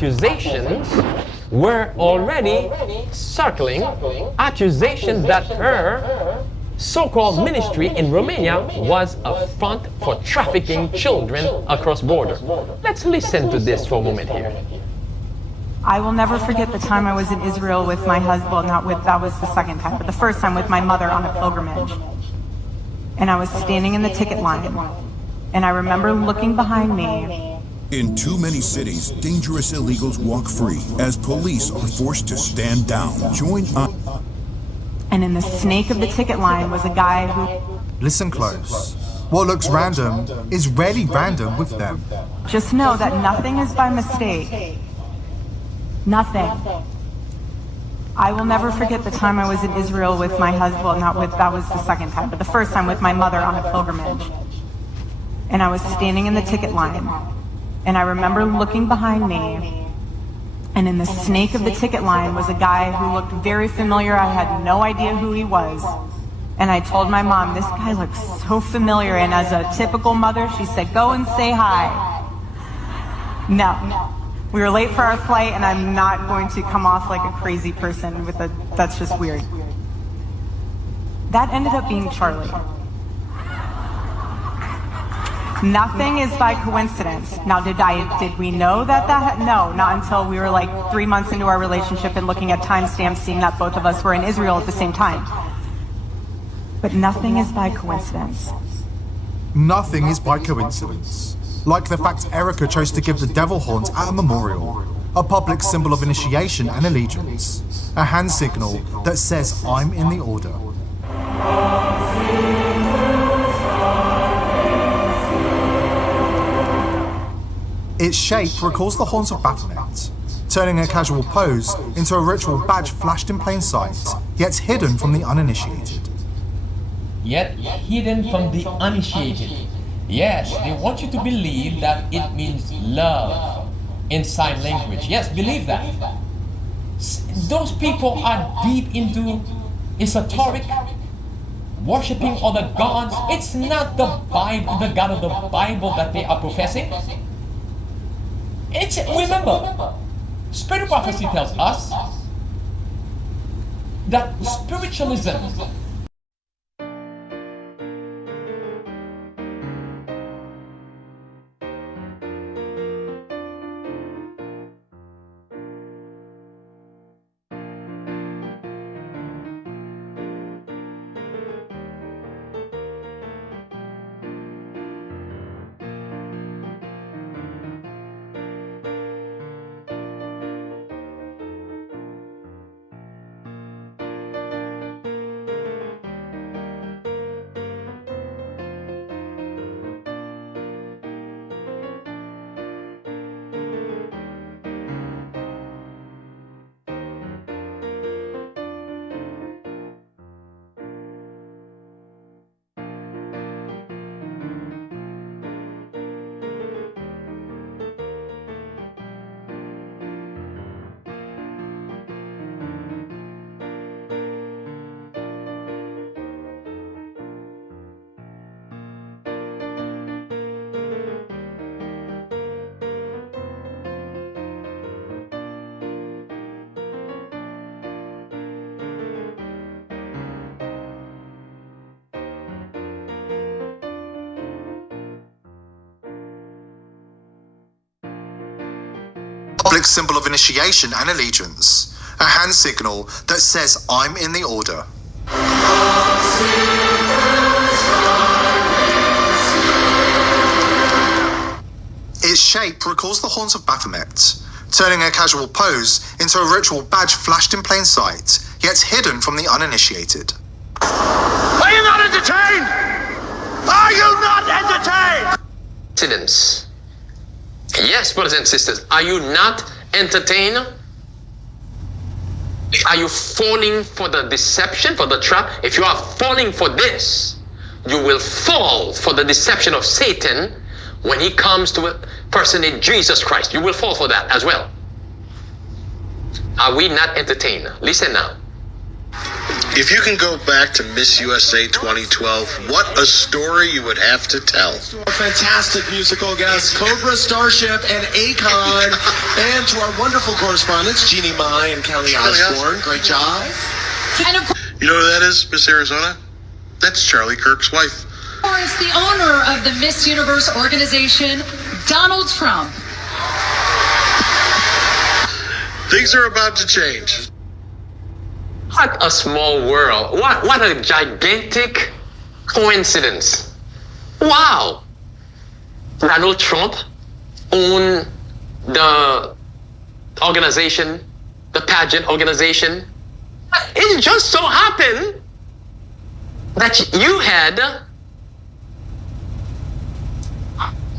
accusations were already circling, accusations that her so-called ministry in Romania was a front for trafficking children across border. Let's listen to this for a moment here. I will never forget the time I was in Israel with my husband, that was the second time, but the first time with my mother on a pilgrimage. And I was standing in the ticket line, and I remember looking behind me. In too many cities, dangerous illegals walk free as police are forced to stand down. Join us. And in the snake of the ticket line was a guy who... Listen close. What looks random is rarely random with them. Just know that nothing is by mistake. Nothing. I will never forget the time I was in Israel with my husband, that was the second time, but the first time with my mother on a pilgrimage. And I was standing in the ticket line, and I remember looking behind me, and in the snake of the ticket line was a guy who looked very familiar. I had no idea who he was. And I told my mom, this guy looks so familiar, and as a typical mother, she said, go and say hi. No. We were late for our flight, and I'm not going to come off like a crazy person that's just weird. That ended up being Charlie. Nothing is by coincidence. Now, did we know that? No, not until we were like 3 months into our relationship and looking at timestamps, seeing that both of us were in Israel at the same time. But nothing is by coincidence. Nothing is by coincidence. Like the fact Erica chose to give the devil horns at a memorial, a public symbol of initiation and allegiance, a hand signal that says I'm in the order. Its shape recalls the horns of Baphomet, turning a casual pose into a ritual badge flashed in plain sight, yet hidden from the uninitiated. Yet hidden from the uninitiated. Yes, they want you to believe that it means love in sign language. Yes, believe that. Those people are deep into esoteric, worshipping other gods. It's not the Bible, the God of the Bible that they are professing. Remember, Spirit of Prophecy tells us that spiritualism public symbol of initiation and allegiance, a hand signal that says I'm in the order. Its shape recalls the horns of Baphomet, turning a casual pose into a ritual badge flashed in plain sight, yet hidden from the uninitiated. Are you not entertained? Are you not entertained? incidents. Yes, brothers and sisters, are you not entertained? Are you falling for the deception, for the trap? If you are falling for this, you will fall for the deception of Satan when he comes to a person in Jesus Christ. You will fall for that as well. Are we not entertained? Listen now. If you can go back to Miss USA 2012, what a story you would have to tell. Our fantastic musical guests, Cobra Starship and Akon, and to our wonderful correspondents, Jeannie Mai and Kelly Osbourne. Great job. And of You know who that is, Miss Arizona? That's Charlie Kirk's wife. course, the owner of the Miss Universe organization, Donald Trump. Things are about to change. What a small world. What a gigantic coincidence. Wow. Donald Trump owned the organization, the pageant organization. It just so happened that you had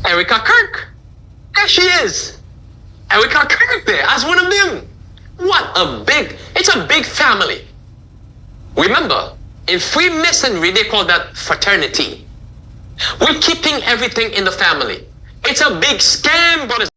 Erica Kirk. There she is. Erica Kirk there as one of them. It's a big family. Remember, in Freemasonry, they call that fraternity. We're keeping everything in the family. It's a big scam, brothers.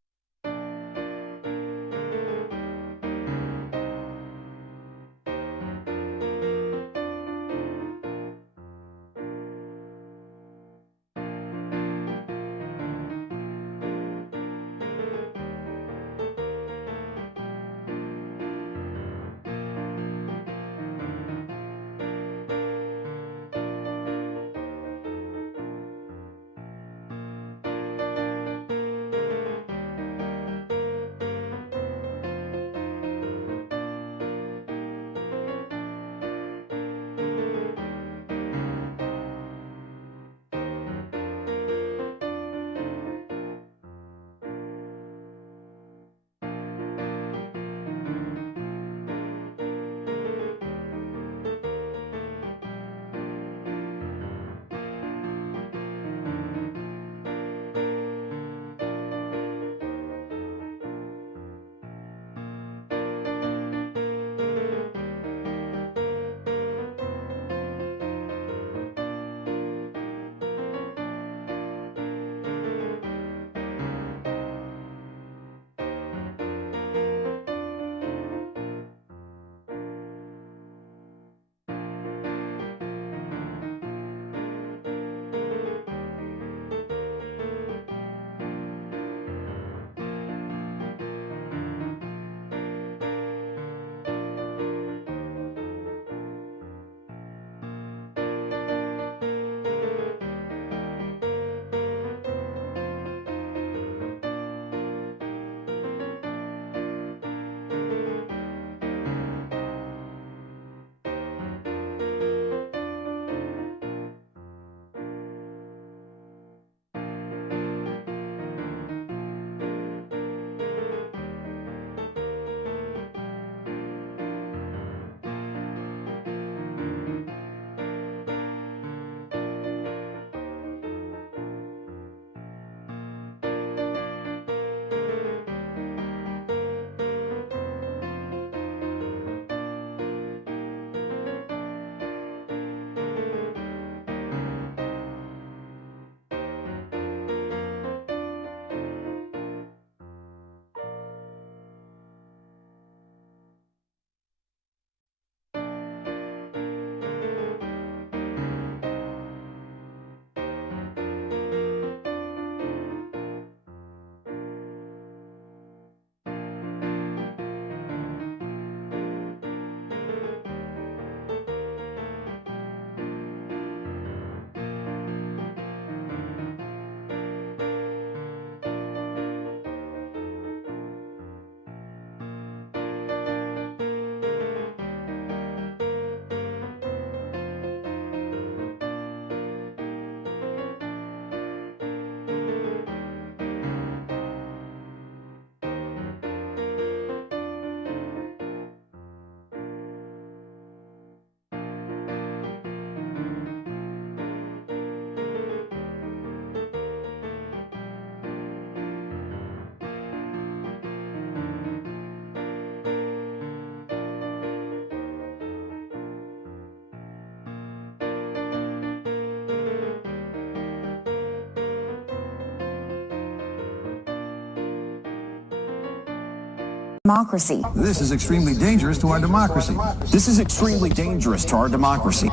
democracy. This is extremely dangerous to our democracy. This is extremely dangerous to our democracy.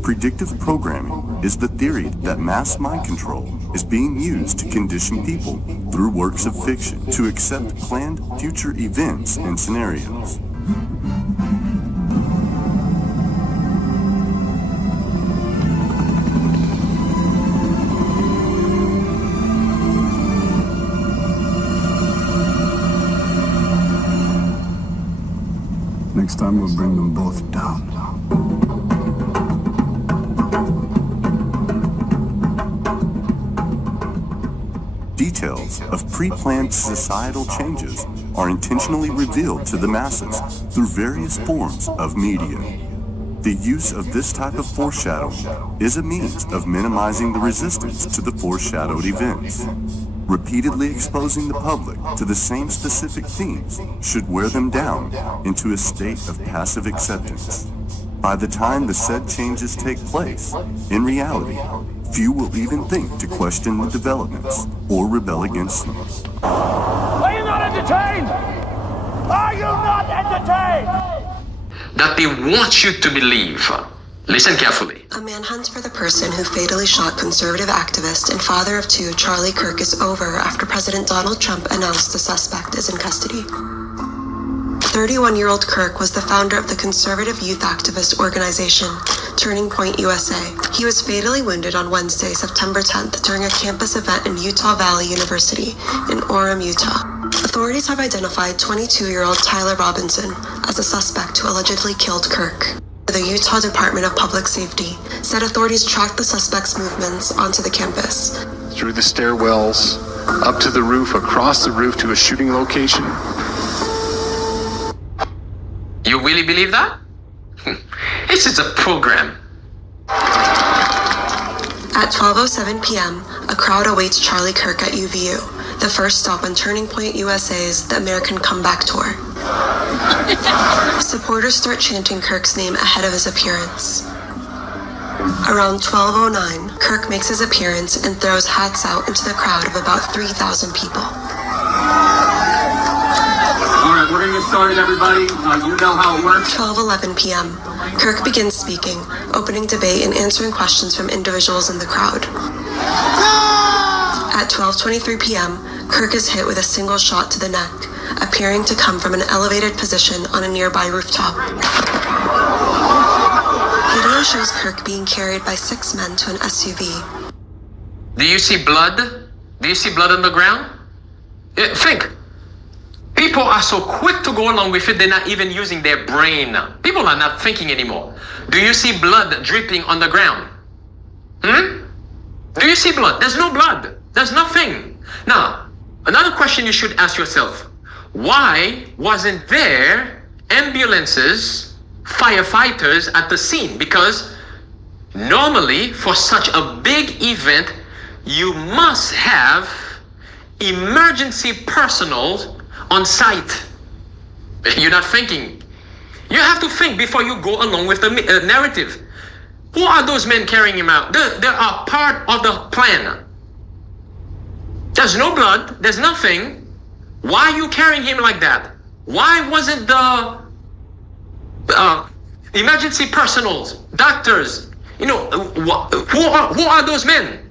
Predictive programming is the theory that mass mind control is being used to condition people through works of fiction to accept planned future events and scenarios. Next time we'll bring them both down. Details of pre-planned societal changes are intentionally revealed to the masses through various forms of media. The use of this type of foreshadowing is a means of minimizing the resistance to the foreshadowed events. Repeatedly exposing the public to the same specific themes should wear them down into a state of passive acceptance. By the time the said changes take place, in reality, few will even think to question the developments or rebel against them. Are you not entertained? Are you not entertained? That they want you to believe. Listen carefully. A manhunt for the person who fatally shot conservative activist and father of two Charlie Kirk is over after President Donald Trump announced the suspect is in custody. 31-year-old Kirk was the founder of the conservative youth activist organization Turning Point USA. He was fatally wounded on Wednesday, September 10th during a campus event in Utah Valley University in Orem, Utah. Authorities have identified 22-year-old Tyler Robinson as the suspect who allegedly killed Kirk. The Utah Department of Public Safety said authorities tracked the suspect's movements onto the campus. Through the stairwells, up to the roof, across the roof to a shooting location. You really believe that? This is a program. At 12:07 p.m., a crowd awaits Charlie Kirk at UVU, the first stop on Turning Point USA's The American Comeback Tour. Supporters start chanting Kirk's name ahead of his appearance. Around 12:09, Kirk makes his appearance and throws hats out into the crowd of about 3,000 people. Alright, we're gonna get started, everybody. You know how it works. 12:11 p.m. Kirk begins speaking, opening debate and answering questions from individuals in the crowd. At 12:23 p.m., Kirk is hit with a single shot to the neck, appearing to come from an elevated position on a nearby rooftop. Video shows Kirk being carried by 6 men to an SUV. Do you see blood? Do you see blood on the ground? Think. People are so quick to go along with it, they're not even using their brain. People are not thinking anymore. Do you see blood dripping on the ground? Do you see blood? There's no blood. There's nothing. Now, another question you should ask yourself. Why wasn't there ambulances, firefighters at the scene? Because normally for such a big event, you must have emergency personnel on site. You're not thinking. You have to think before you go along with the narrative. Who are those men carrying him out? They are part of the plan. There's no blood. There's nothing. Why are you carrying him like that? Why wasn't the emergency personnel, doctors, who are those men?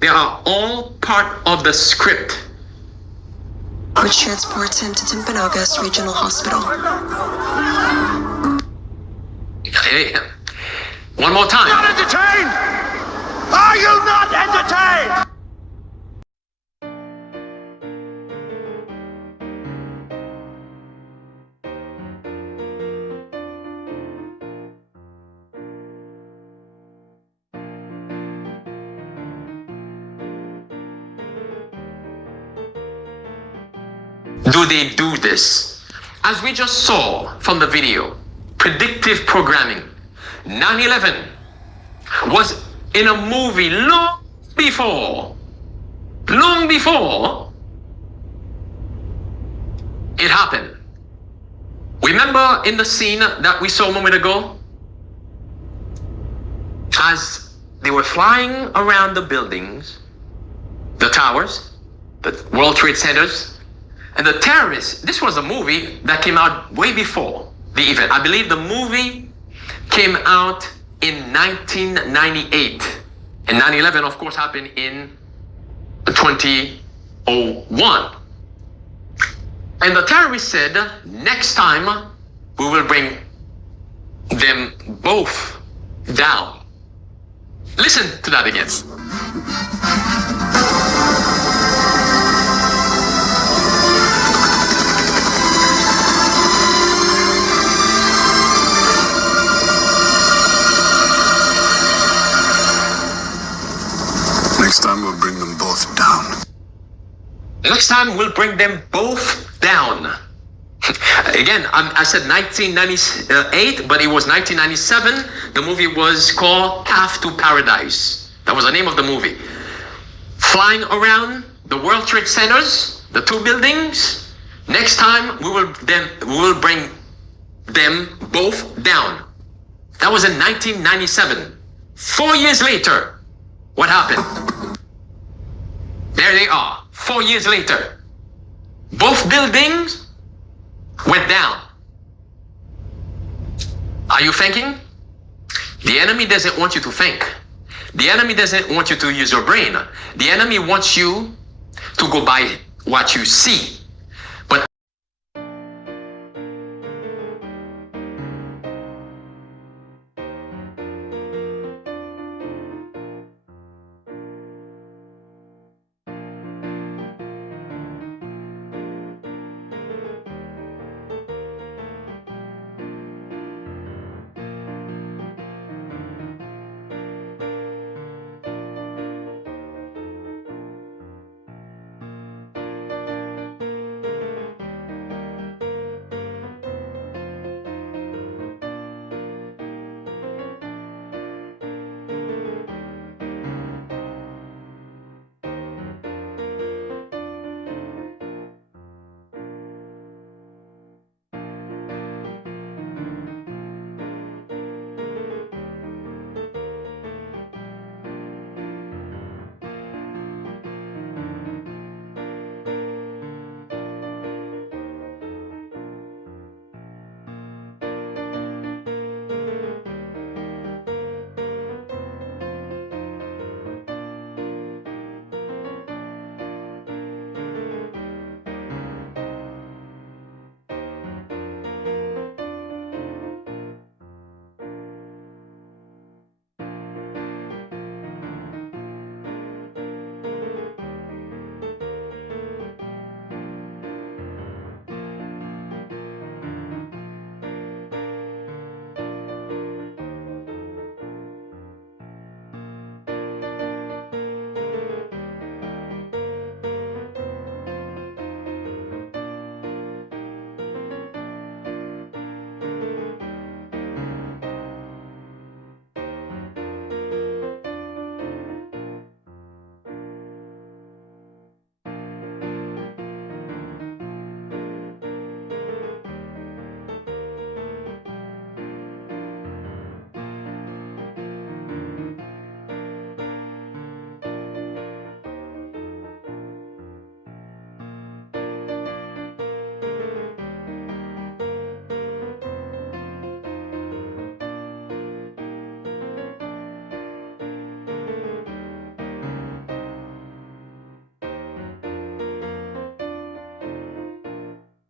They are all part of the script. Which transports him to Timpanogos Regional Hospital. Hey, one more time. Not entertained? Are you not entertained? Do they do this? As we just saw from the video, predictive programming. 9/11 was in a movie long before it happened. Remember in the scene that we saw a moment ago? As they were flying around the buildings, the towers, the World Trade Centers, And the terrorists, this was a movie that came out way before the event. I believe the movie came out in 1998. And 9/11, of course, happened in 2001. And the terrorists said, next time we will bring them both down. Listen to that again. Next time we'll bring them both down. Next time we'll bring them both down. Again, I said 1998, but it was 1997. The movie was called Path to Paradise. That was the name of the movie. Flying around the World Trade Centers, the two buildings. Next time we will bring them both down. That was in 1997. 4 years later, what happened? There they are. 4 years later, both buildings went down. Are you thinking? The enemy doesn't want you to think. The enemy doesn't want you to use your brain. The enemy wants you to go by what you see. But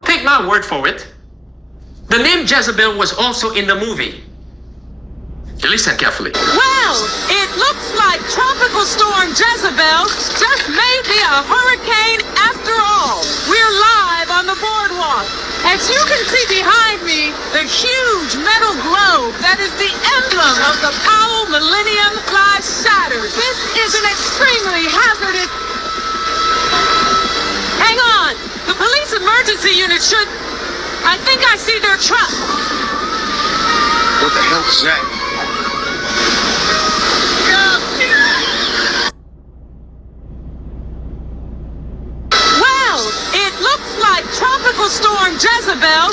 take my word for it. The name Jezebel was also in the movie. Listen carefully. Well, it looks like Tropical Storm Jezebel just may be a hurricane after all. We're live on the boardwalk. As you can see behind me, the huge metal globe that is the emblem of the Powell Millennium lies shattered. This is an extremely hazardous... Hang on! The police emergency unit should... I think I see their truck. What the hell's that? Well, it looks like Tropical Storm Jezebel.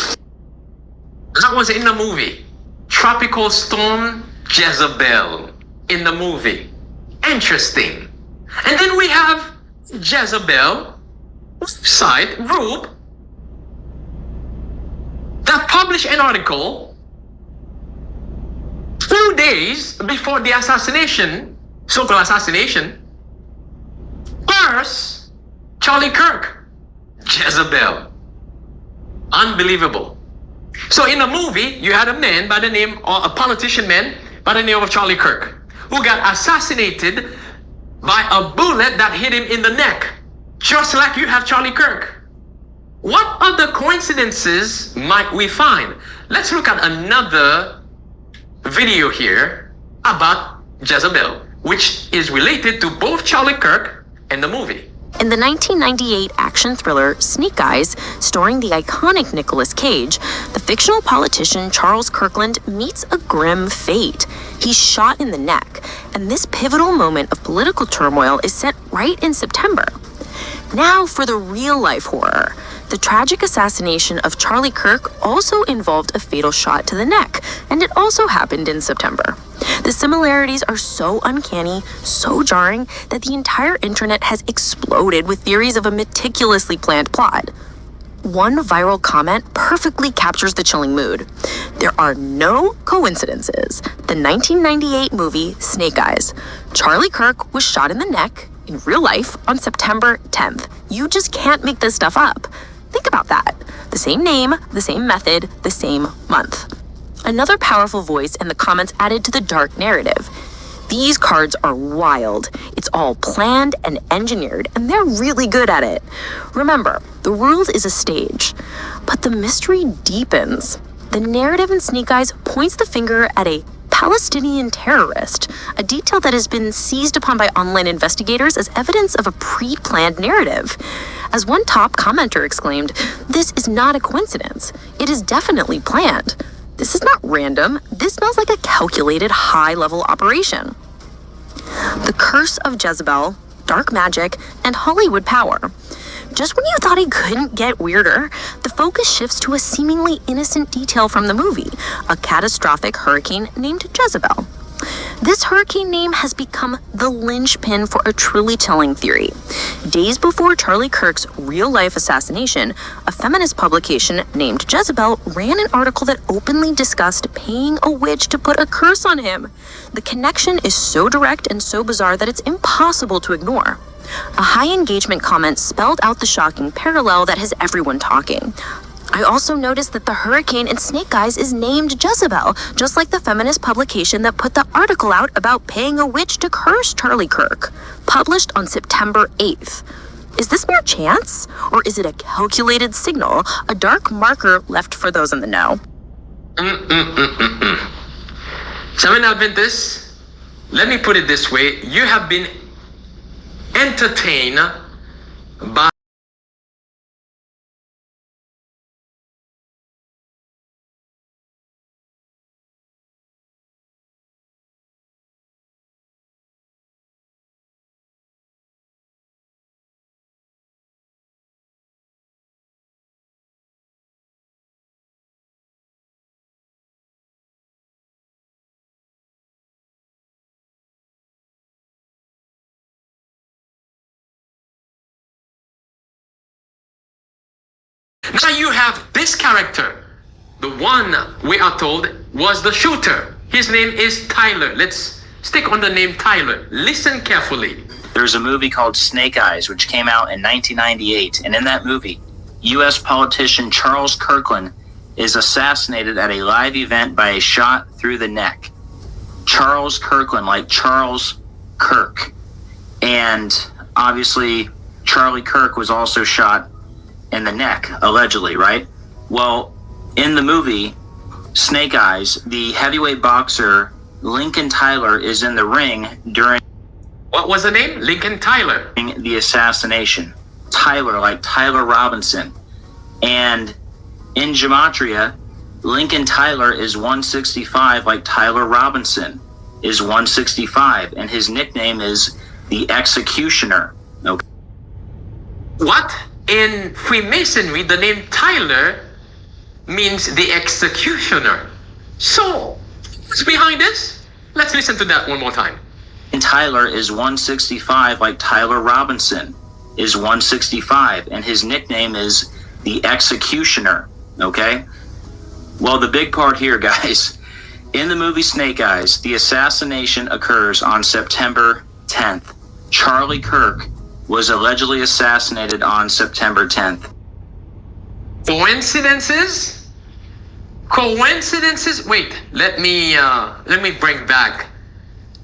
That was in the movie. Tropical Storm Jezebel in the movie. Interesting. And then we have Jezebel side group that published an article 2 days before the assassination, so-called assassination, curse Charlie Kirk, Jezebel. Unbelievable. So in the movie, you had a man by the name, or a politician man by the name of Charlie Kirk, who got assassinated by a bullet that hit him in the neck, just like you have Charlie Kirk. What other coincidences might we find? Let's look at another video here about Jezebel, which is related to both Charlie Kirk and the movie. In the 1998 action thriller Snake Eyes, starring the iconic Nicolas Cage, the fictional politician Charles Kirkland meets a grim fate. He's shot in the neck, and this pivotal moment of political turmoil is set right in September. Now for the real-life horror. The tragic assassination of Charlie Kirk also involved a fatal shot to the neck, and it also happened in September. The similarities are so uncanny, so jarring, that the entire internet has exploded with theories of a meticulously planned plot. One viral comment perfectly captures the chilling mood. There are no coincidences. The 1998 movie Snake Eyes. Charlie Kirk was shot in the neck, in real life, on September 10th. You just can't make this stuff up. Think about that. The same name, the same method, the same month. Another powerful voice in the comments added to the dark narrative. These cards are wild. It's all planned and engineered, and they're really good at it. Remember, the world is a stage, but the mystery deepens. The narrative in Snake Eyes points the finger at a Palestinian terrorist, a detail that has been seized upon by online investigators as evidence of a pre-planned narrative. As one top commenter exclaimed, "This is not a coincidence. It is definitely planned. This is not random. This smells like a calculated high-level operation." The curse of Jezebel, dark magic, and Hollywood power. Just when you thought it couldn't get weirder, the focus shifts to a seemingly innocent detail from the movie, a catastrophic hurricane named Jezebel. This hurricane name has become the linchpin for a truly telling theory. Days before Charlie Kirk's real-life assassination, a feminist publication named Jezebel ran an article that openly discussed paying a witch to put a curse on him. The connection is so direct and so bizarre that it's impossible to ignore. A high-engagement comment spelled out the shocking parallel that has everyone talking. I also noticed that the hurricane in Snake Eyes is named Jezebel, just like the feminist publication that put the article out about paying a witch to curse Charlie Kirk, published on September 8th. Is this mere chance? Or is it a calculated signal, a dark marker left for those in the know? Seventh Adventists, let me put it this way. You have been entertained by now you have this character. The one we are told was the shooter. His name is Tyler. Let's stick on the name Tyler. Listen carefully. There's a movie called Snake Eyes, which came out in 1998. And in that movie, U.S. politician Charles Kirkland is assassinated at a live event by a shot through the neck. Charles Kirkland, like Charles Kirk. And obviously, Charlie Kirk was also shot in the neck, allegedly, right? Well, in the movie Snake Eyes, the heavyweight boxer Lincoln Tyler is in the ring during... What was the name? Lincoln Tyler. ...the assassination. Tyler, like Tyler Robinson. And in Gematria, Lincoln Tyler is 165, like Tyler Robinson is 165. And his nickname is the Executioner. Okay. What? In Freemasonry, the name Tyler means the executioner. So, what's behind this? Let's listen to that one more time. And Tyler is 165, like Tyler Robinson is 165, and his nickname is the Executioner, okay? Well, the big part here, guys. In the movie Snake Eyes, the assassination occurs on September 10th. Charlie Kirk was allegedly assassinated on September 10th. Coincidences? Coincidences? Wait, let me bring back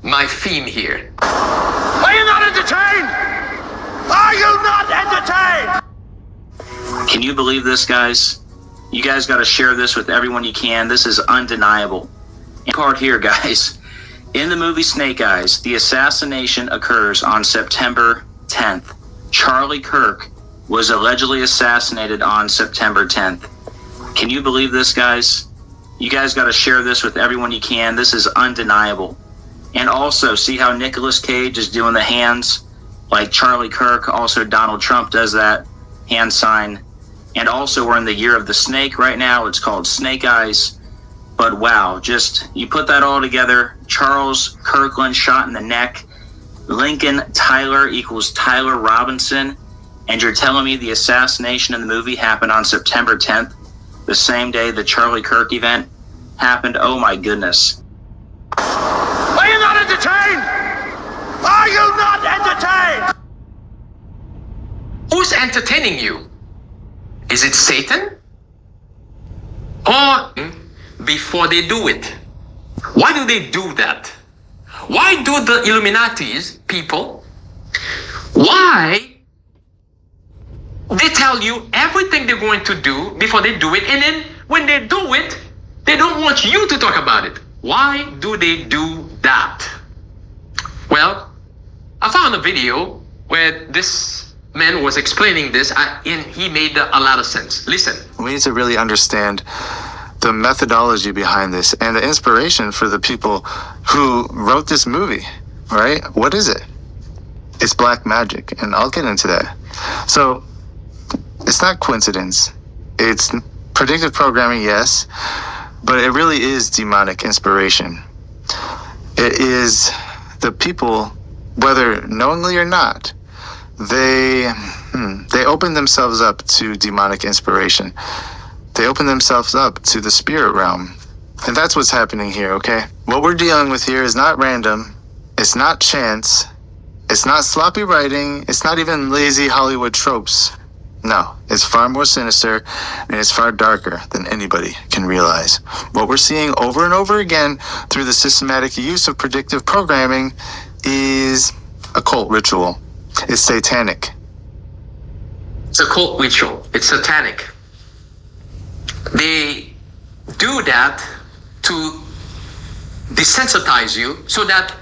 my theme here. Are you not entertained? Are you not entertained? Can you believe this, guys? You guys got to share this with everyone you can. This is undeniable. And part here, guys. In the movie Snake Eyes, the assassination occurs on September 10th. Charlie Kirk was allegedly assassinated on September 10th. Can you believe this, guys? You guys got to share this with everyone you can. This is undeniable. And also, see how Nicolas Cage is doing the hands like Charlie Kirk. Also, Donald Trump does that hand sign. And also, we're in the year of the snake right now. It's called Snake Eyes. But wow, just you put that all together. Charles Kirkland shot in the neck. Lincoln Tyler equals Tyler Robinson. And you're telling me the assassination in the movie happened on September 10th, the same day the Charlie Kirk event happened? Oh my goodness. Are you not entertained? Are you not entertained? Who's entertaining you? Is it Satan? Or before they do it? Why do they do that? Why do the Illuminati's people, why they tell you everything they're going to do before they do it, and then when they do it, they don't want you to talk about it? Why do they do that? Well, I found a video where this man was explaining this, and he made a lot of sense. Listen. We need to really understand the methodology behind this and the inspiration for the people who wrote this movie, right? What is it? It's black magic, and I'll get into that. So, it's not coincidence. It's predictive programming, yes, but it really is demonic inspiration. It is the people, whether knowingly or not, they open themselves up to demonic inspiration. They open themselves up to the spirit realm. And that's what's happening here, okay? What we're dealing with here is not random. It's not chance. It's not sloppy writing. It's not even lazy Hollywood tropes. No, it's far more sinister, and it's far darker than anybody can realize. What we're seeing over and over again through the systematic use of predictive programming is a cult ritual. It's satanic. It's a cult ritual. It's satanic. They do that to desensitize you so that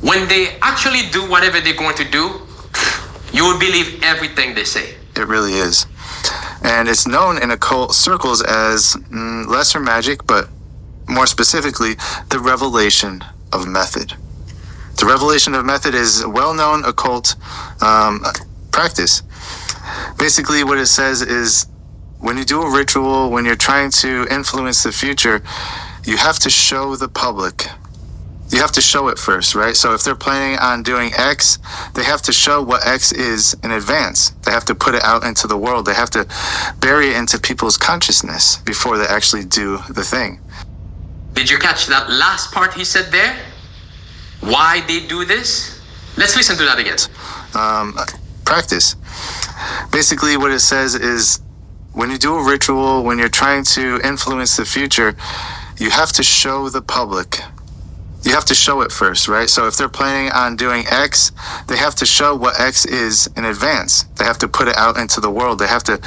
when they actually do whatever they're going to do, you will believe everything they say. It really is. And it's known in occult circles as lesser magic, but more specifically, the revelation of method. The revelation of method is a well-known occult practice. Basically, what it says is when you do a ritual, when you're trying to influence the future, you have to show the public. You have to show it first, right? So if they're planning on doing X, they have to show what X is in advance. They have to put it out into the world. They have to bury it into people's consciousness before they actually do the thing. Did you catch that last part he said there? Why they do this? Let's listen to that again. Practice. Basically, what it says is when you do a ritual, when you're trying to influence the future, you have to show the public. You have to show it first, right? So if they're planning on doing X, they have to show what X is in advance. They have to put it out into the world. They have to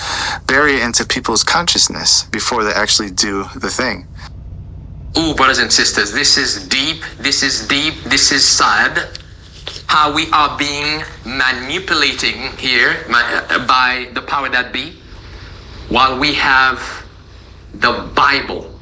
bury it into people's consciousness before they actually do the thing. Ooh, brothers and sisters, this is deep, this is deep, this is sad. How we are being manipulating here by the power that be, while we have the Bible.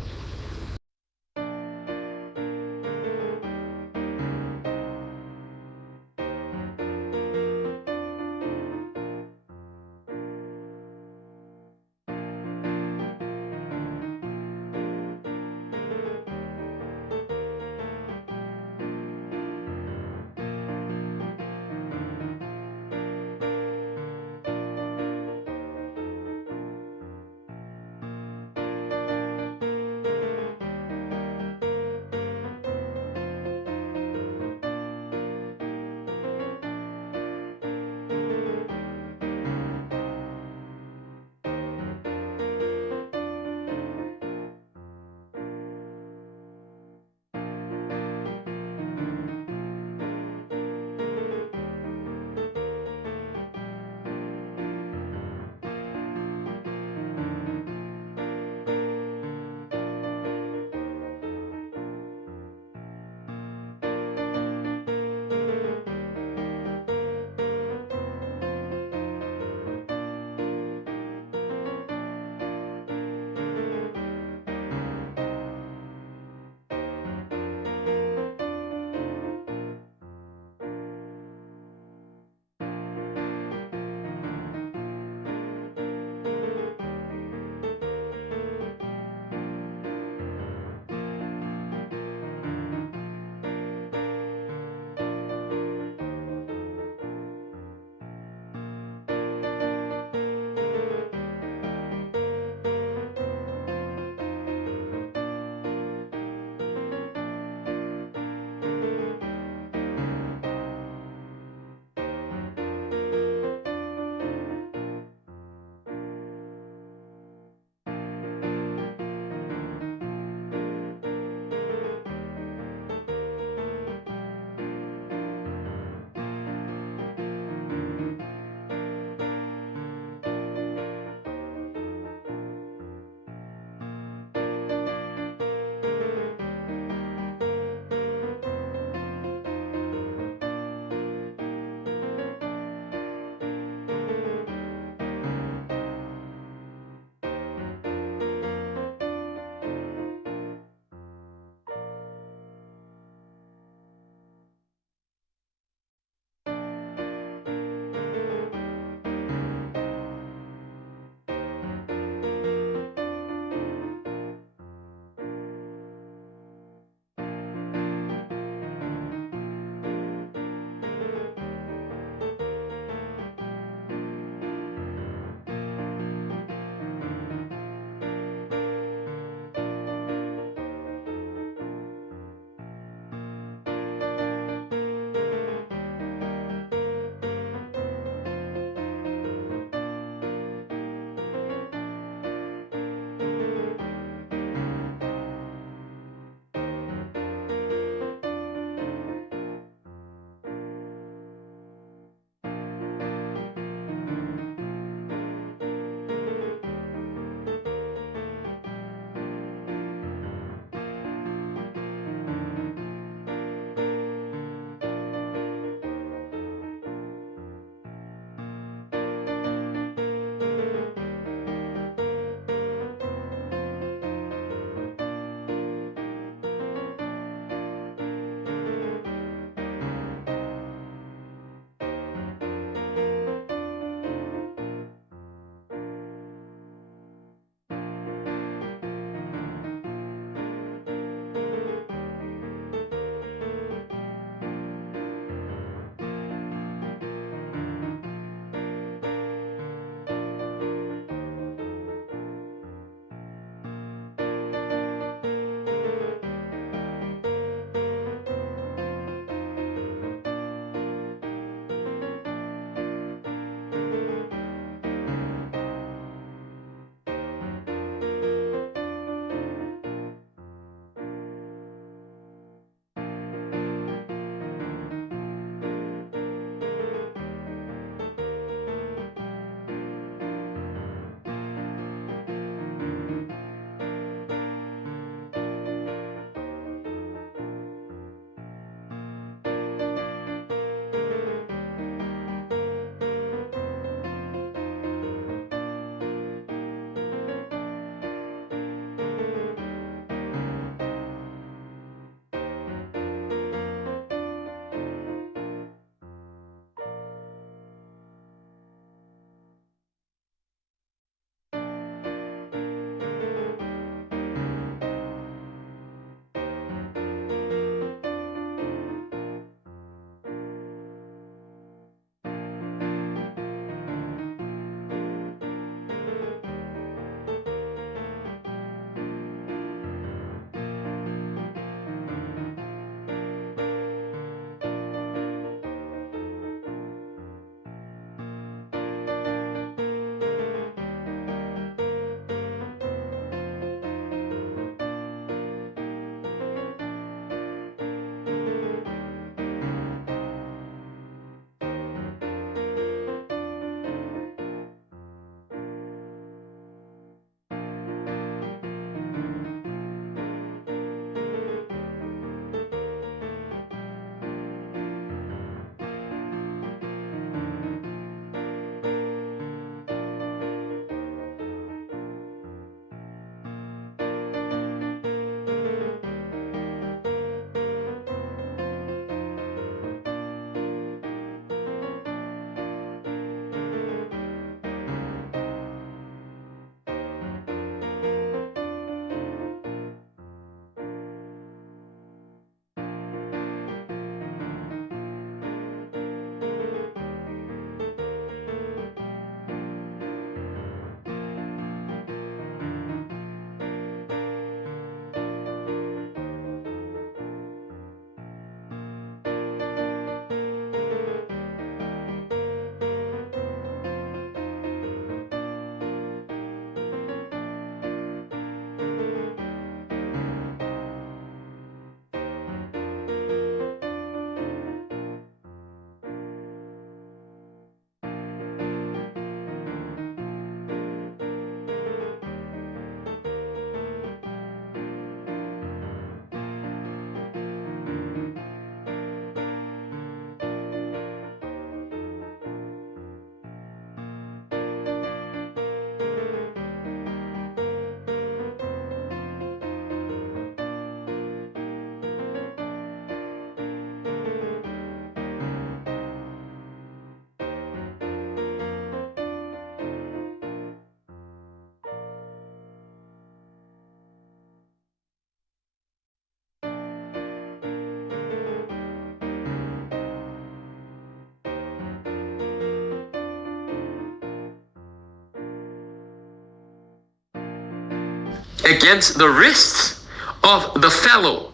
against the wrists of the fellow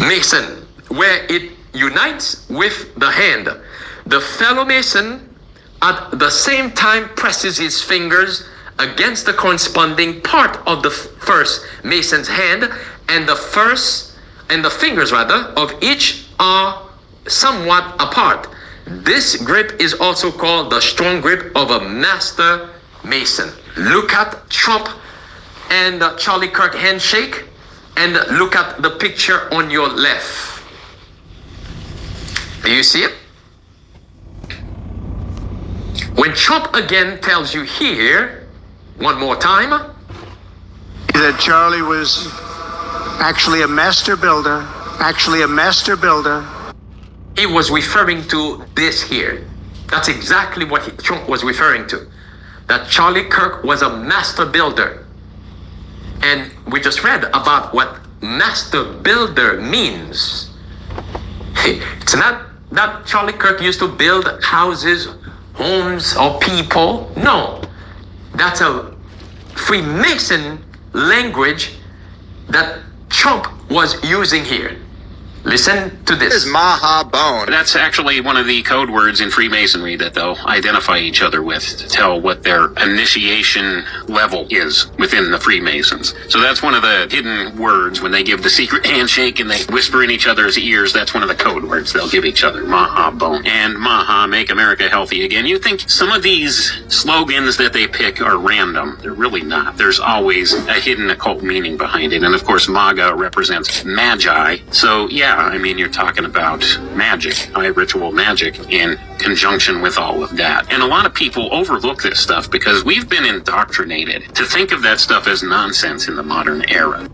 Mason, where it unites with the hand. The fellow Mason at the same time presses his fingers against the corresponding part of the first Mason's hand, and the fingers of each are somewhat apart. This grip is also called the strong grip of a master Mason. Look at Trump and Charlie Kirk handshake, and look at the picture on your left. Do you see it? When Trump again tells you here, one more time, that Charlie was actually a master builder, he was referring to this here. That's exactly what Trump was referring to. That Charlie Kirk was a master builder. And we just read about what master builder means. It's not that Charlie Kirk used to build houses, homes, or people. No, that's a Freemason language that Trump was using here. Listen to this. This is Maha Bone. That's actually one of the code words in Freemasonry that they'll identify each other with to tell what their initiation level is within the Freemasons. So that's one of the hidden words when they give the secret handshake and they whisper in each other's ears. That's one of the code words they'll give each other. Maha Bone and Maha Make America Healthy Again. You think some of these slogans that they pick are random. They're really not. There's always a hidden occult meaning behind it. And of course, MAGA represents magi. So yeah, I mean, you're talking about magic, high ritual magic in conjunction with all of that. And a lot of people overlook this stuff because we've been indoctrinated to think of that stuff as nonsense in the modern era.